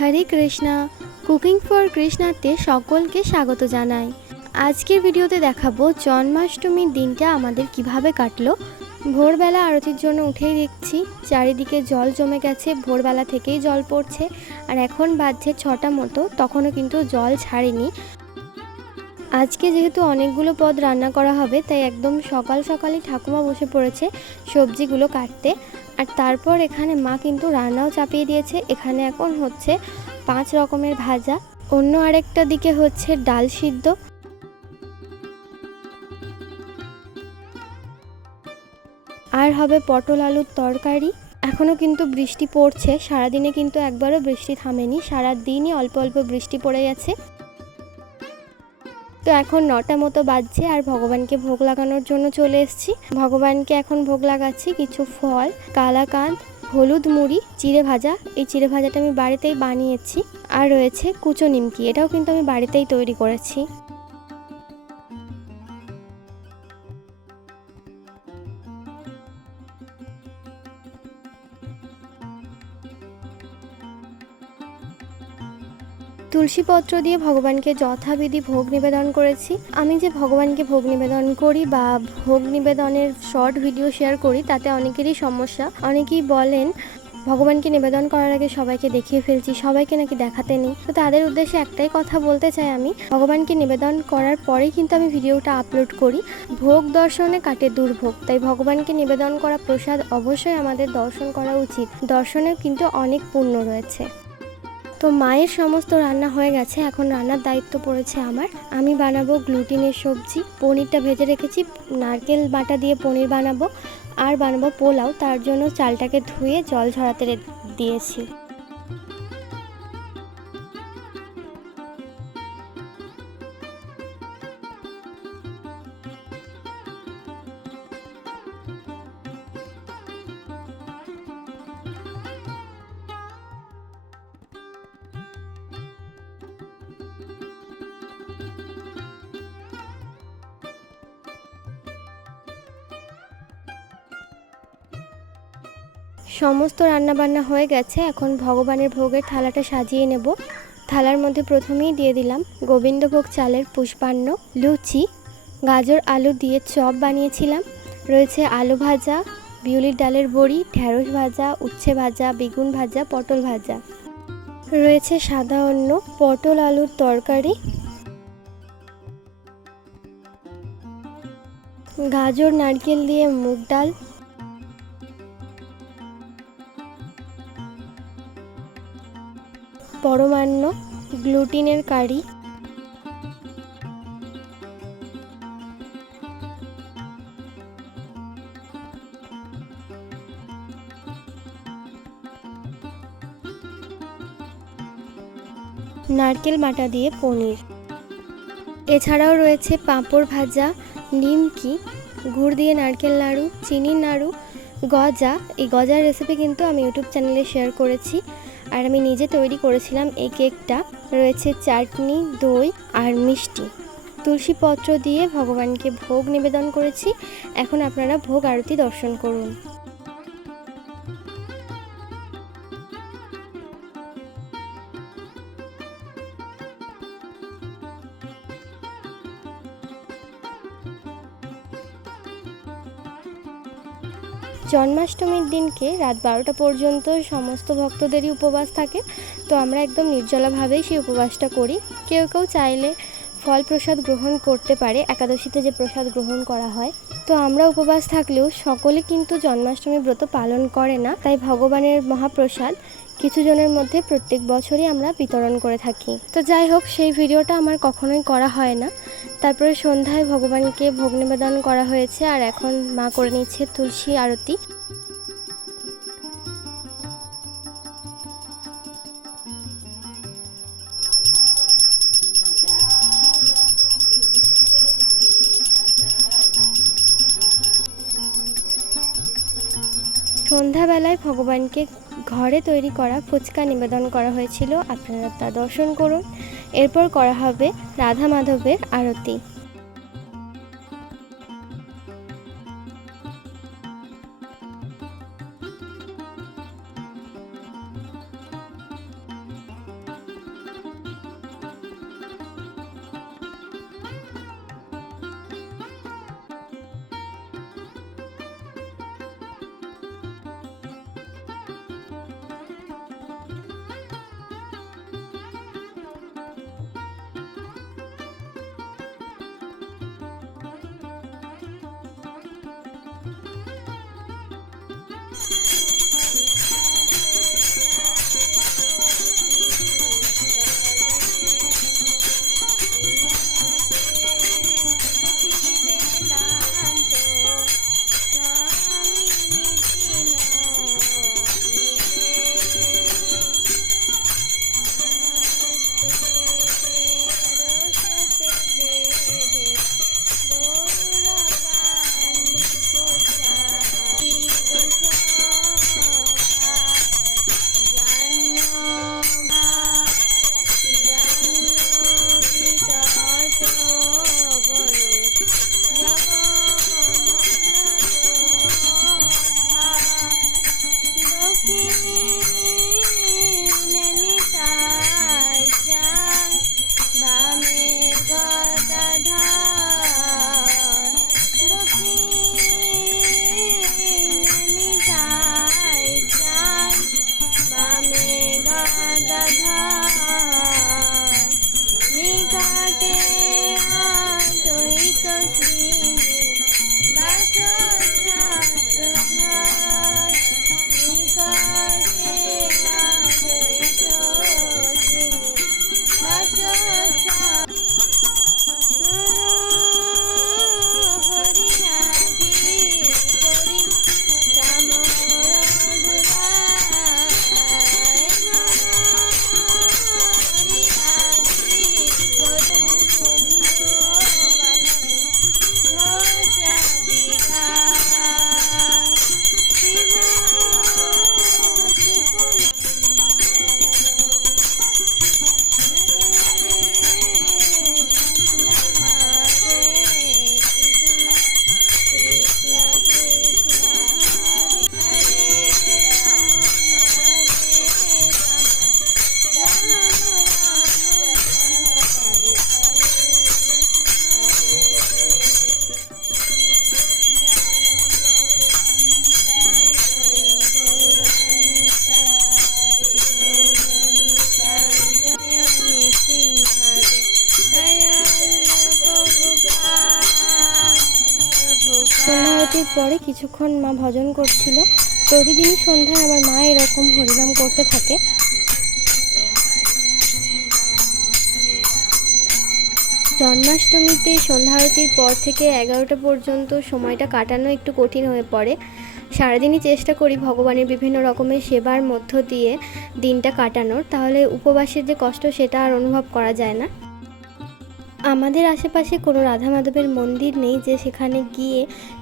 Hare Krishna, cooking for কৃষ্ণাতে সকলকে স্বাগত জানাই। আজকের ভিডিওতে দেখাবো জন্মাষ্টমীর দিনটা আমাদের কিভাবে কাটলো। ভোরবেলা আরতির জন্য উঠেই দেখছি চারিদিকে জল জমে গেছে, ভোরবেলা থেকেই জল পড়ছে। আর এখন বাজছে 6টা মতো, তখনও কিন্তু জল ছাড়েনি। আজকে যেহেতু অনেকগুলো পদ রান্না করা হবে, তাই একদম সকাল সকালই ঠাকুমা বসে পড়েছে সবজিগুলো কাটতে। আর তারপর এখানে মা কিন্তু রান্নাও চাপিয়ে দিয়েছে। এখানে এখন হচ্ছে 5 রকমের ভাজা, অন্য আরেকটা দিকে হচ্ছে ডাল সিদ্ধ, আর হবে পটল আলুর তরকারি। এখনও কিন্তু বৃষ্টি পড়ছে, সারাদিনে কিন্তু একবারও বৃষ্টি থামেনি, সারাদিনই অল্প অল্প বৃষ্টি পড়ে গেছে। তো এখন 9টা মতো বাজছে আর ভগবানকে ভোগ লাগানোর জন্য চলে এসেছি। ভগবানকে এখন ভোগ লাগাচ্ছি কিছু ফল, কালাকাঁদ, হলুদ মুড়ি, চিড়ে ভাজা। এই চিড়ে ভাজাটা আমি বাড়িতেই বানিয়েছি। আর রয়েছে কুচো নিমকি, এটাও কিন্তু আমি বাড়িতেই তৈরি করেছি। তুলসীপত্র দিয়ে ভগবানকে যথাবিধি ভোগ নিবেদন করেছি। আমি যে ভগবানকে ভোগ নিবেদন করি বা ভোগ নিবেদনের শর্ট ভিডিও শেয়ার করি, তাতে অনেকেরই সমস্যা। অনেকেই বলেন ভগবানকে নিবেদন করার আগে সবাইকে দেখিয়ে ফেলছি, সবাইকে নাকি দেখাতে নেই। তো তাদের উদ্দেশ্যে একটাই কথা বলতে চাই, আমি ভগবানকে নিবেদন করার পরেই কিন্তু আমি ভিডিওটা আপলোড করি। ভোগ দর্শনে কাটে দুর্ভোগ, তাই ভগবানকে নিবেদন করা প্রসাদ অবশ্যই আমাদের দর্শন করা উচিত। দর্শনেও কিন্তু অনেক পুণ্য রয়েছে। তো মায়ের সমস্ত রান্না হয়ে গেছে, এখন রান্নার দায়িত্ব পড়েছে আমার। আমি বানাবো গ্লুটিনের সবজি, পনিরটা ভেজে রেখেছি, নারকেল বাটা দিয়ে পনির বানাবো। আর বানাবো পোলাও, তার জন্য চালটাকে ধুয়ে জল ঝরাতে দিয়েছি। সমস্ত রান্নাবান্না হয়ে গেছে, এখন ভগবানের ভোগের থালাটা সাজিয়ে নেব। থালার মধ্যে প্রথমেই দিয়ে দিলাম গোবিন্দভোগ চালের পুষ্পান্ন, লুচি, গাজর আলু দিয়ে চপ বানিয়েছিলাম, রয়েছে আলু ভাজা, বিউলির ডালের বড়ি, ঢ্যাঁড়স ভাজা, উচ্ছে ভাজা, বেগুন ভাজা, পটল ভাজা, রয়েছে সাদা অন্ন, পটল আলুর তরকারি, গাজর নারকেল দিয়ে মুগ ডাল, পরমান্ন, গ্লুটিনের কারি, নারকেল বাটা দিয়ে পনির। এছাড়াও রয়েছে পাঁপড় ভাজা, নিমকি, গুড় দিয়ে নারকেল নাড়ু, চিনির নাড়ু, গজা। এই গজার রেসিপি কিন্তু আমি ইউটিউব চ্যানেলে শেয়ার করেছি, আর আমি নিজে তৈরি করেছিলাম এই কেকটা। রয়েছে চাটনি, দই আর মিষ্টি। তুলসীপত্র দিয়ে ভগবানকে ভোগ নিবেদন করেছি। এখন আপনারা ভোগ আরতি দর্শন করুন। জন্মাষ্টমীর দিনকে রাত 12টা পর্যন্ত সমস্ত ভক্তদেরই উপবাস থাকে। তো আমরা একদম নির্জলাভাবেই সেই উপবাসটা করি। কেউ কেউ চাইলে ফল প্রসাদ গ্রহণ করতে পারে, একাদশীতে যে প্রসাদ গ্রহণ করা হয়। তো আমরা উপবাস থাকলেও সকলে কিন্তু জন্মাষ্টমী ব্রত পালন করে না, তাই ভগবানের মহাপ্রসাদ কিছু জনের মধ্যে প্রত্যেক বছরই আমরা বিতরণ করে থাকি। তো যাই হোক, সেই ভিডিওটা আমার কখনোই করা হয় না। তারপরে সন্ধ্যায় ভগবানকে ভোগ নিবেদন করা হয়েছে, আর এখন মা করে নিচ্ছে তুলসী আরতি। সন্ধ্যাবেলায় ভগবানকে ঘরে তৈরি করা ফুচকা নিবেদন করা হয়েছিল, আপনারা তা দর্শন করুন। এরপর করা হবে রাধা মাধবের আরতি। নিকটে অদ্বৈত শ্রীনি বাসচ্ছাত্রধার, নিকটে অদ্বৈত শ্রীনি বাসচ্ছাত্র হরি রাধি করি চামর দুলায়, হরি রাধি করি ঘোষা দিগায়, শিব সন্ধ্যা আরতির পরে কিছুক্ষণ মা ভজন করছিল। প্রতিদিনই সন্ধ্যায় আমার মা এরকম হরিনাম করতে থাকে। জন্মাষ্টমীতে সন্ধ্যা আরতির পর থেকে 11টা পর্যন্ত সময়টা কাটানো একটু কঠিন হয়ে পড়ে। সারাদিনই চেষ্টা করি ভগবানের বিভিন্ন রকমের সেবার মধ্য দিয়ে দিনটা কাটানোর, তাহলে উপবাসের যে কষ্ট সেটা আর অনুভব করা যায় না। আমাদের আশেপাশে কোনো রাধা মাধবের মন্দির নেই যে সেখানে গিয়ে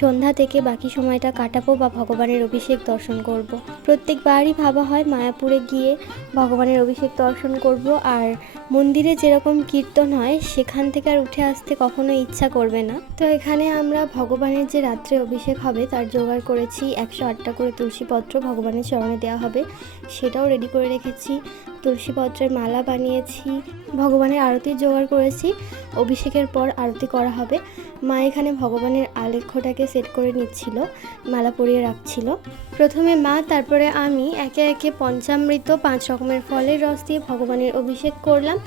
সন্ধ্যা থেকে বাকি সময়টা কাটাবো বা ভগবানের অভিষেক দর্শন করব। প্রত্যেকবারই ভাবা হয় মায়াপুরে গিয়ে ভগবানের অভিষেক দর্শন করব, আর মন্দিরে যেরকম কীর্তন হয় সেখান থেকে আর উঠে আসতে কখনো ইচ্ছা করবে না। তো এখানে আমরা ভগবানের যে রাত্রে অভিষেক হবে তার জোগাড় করেছি। 108টা করে তুলসীপত্র ভগবানের চরণে দেওয়া হবে, সেটাও রেডি করে রেখেছি। তুলসীপত্রের মালা বানিয়েছি, ভগবানের আরতির জোগাড় করেছি। অভিষেকের পর আরতি করা হবে। মা এখানে ভগবানের আলেখ্যটাকে সেট করে নিচ্ছিল, মালা পরিয়ে রাখছিল। প্রথমে মা, তারপরে আমি একে একে পঞ্চামৃত 5 রকমের ফলের রস দিয়ে ভগবানের অভিষেক করলাম।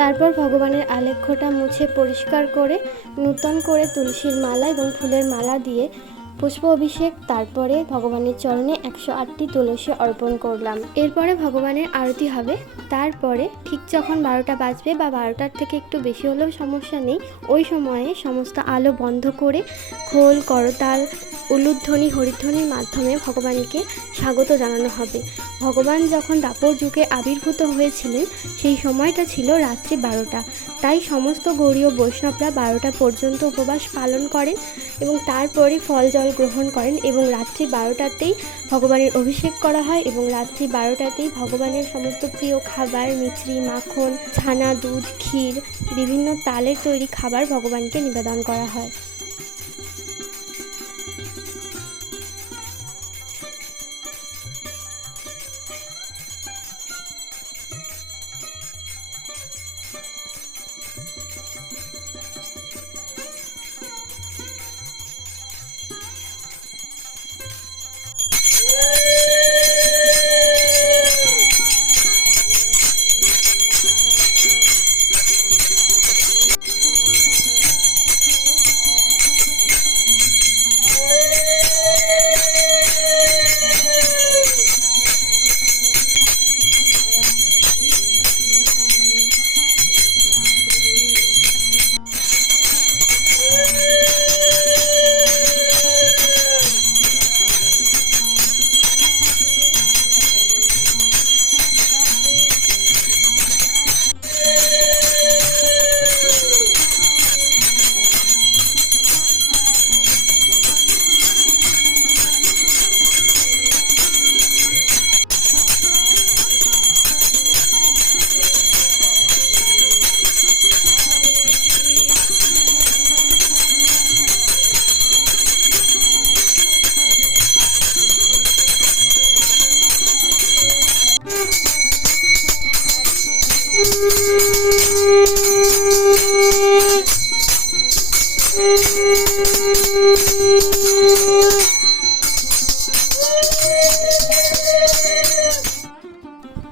তারপর ভগবানের আলেখ্যটা মুছে পরিষ্কার করে নূতন করে তুলসীর মালা এবং ফুলের মালা দিয়ে পুষ্প অভিষেক, তারপরে ভগবানের চরণে 108টি তুলসী অর্পণ করলাম। এরপরে ভগবানের আরতি হবে। তারপরে ঠিক যখন 12টা বাজবে বা 12টার থেকে একটু বেশি হলেও সমস্যা নেই, ওই সময়ে সমস্ত আলো বন্ধ করে খোল, করতাল, উলুধ্বনি, হরিধ্বনির মাধ্যমে ভগবানকে স্বাগত জানানো হবে। ভগবান যখন দ্বাপর যুগে আবির্ভূত হয়েছিলেন সেই সময়টা ছিল রাত্রি 12টা, তাই সমস্ত গৌড়ীয় বৈষ্ণবরা 12টা পর্যন্ত উপবাস পালন করেন এবং তারপরে ফল জল গ্রহণ করেন এবং রাত্রি 12টাতেই ভগবানের অভিষেক করা হয় এবং রাত্রি 12টাতেই ভগবানের সমস্ত প্রিয় খাবার, মিছরি, মাখন, ছানা, দুধ, ক্ষীর, বিভিন্ন তালের তৈরি খাবার ভগবানকে নিবেদন করা হয়।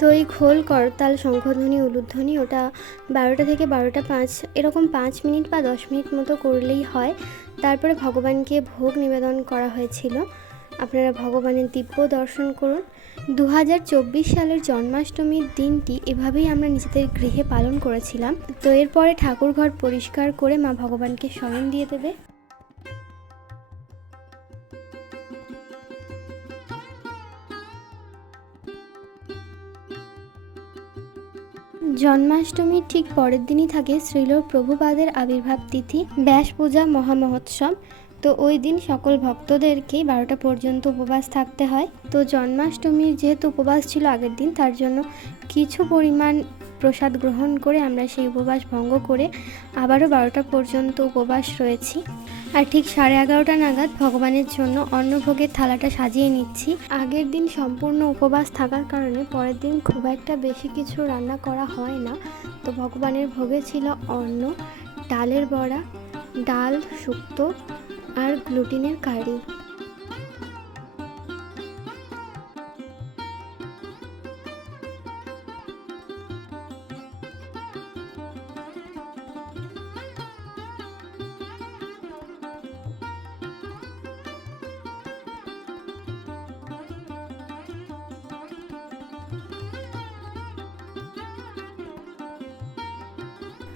তো এই খোল, করতাল, শঙ্খধ্বনি, উলুধ্বনি ওটা 12টা থেকে 12টা 5 এরকম 5 মিনিট বা 10 মিনিট মতো করলেই হয়। তারপরে ভগবানকে ভোগ নিবেদন করা হয়েছিল। আপনারা ভগবানের দিব্য দর্শন করুন। 2024 সালের জন্মাষ্টমীর দিনটি এভাবেই আমরা নিজেদের গৃহে পালন করেছিলাম। তো এরপরে ঠাকুরঘর পরিষ্কার করে মা ভগবানকে শয়ন দিয়ে দেবে। জন্মাষ্টমীর ঠিক পরের দিনই থাকে শ্রীল প্রভুপাদের আবির্ভাব তিথি, ব্যাস পূজা মহামহোৎসব। তো ওই দিন সকল ভক্তদেরকেই 12টা পর্যন্ত উপবাস থাকতে হয়। তো জন্মাষ্টমীর যেহেতু উপবাস ছিল আগের দিন, তার জন্য কিছু পরিমাণ প্রসাদ গ্রহণ করে আমরা সেই উপবাস ভঙ্গ করে আবারও 12টা পর্যন্ত উপবাস রয়েছি। আর ঠিক 11:30 নাগাদ ভগবানের জন্য অন্নভোগের থালাটা সাজিয়ে নিচ্ছি। আগের দিন সম্পূর্ণ উপবাস থাকার কারণে পরের দিন খুব একটা বেশি কিছু রান্না করা হয় না। তো ভগবানের ভোগে ছিল অন্ন, ডালের বড়া, ডাল, শুক্তো আর গ্লুটিনের কারি।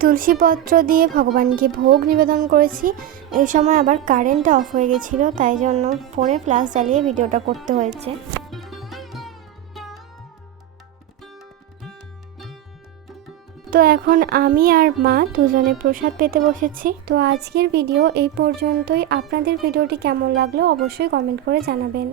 তুলসীপত্র দিয়ে ভগবানকে ভোগ নিবেদন করেছি। এই সময় আবার কারেন্টটা অফ হয়ে গেছিলো, তাই জন্য ফোনে ফ্ল্যাশ জ্বালিয়ে ভিডিওটা করতে হয়েছে। তো এখন আমি আর মা দুজনে প্রসাদ পেতে বসেছি। তো আজকের ভিডিও এই পর্যন্তই। আপনাদের ভিডিওটি কেমন লাগলো অবশ্যই কমেন্ট করে জানাবেন।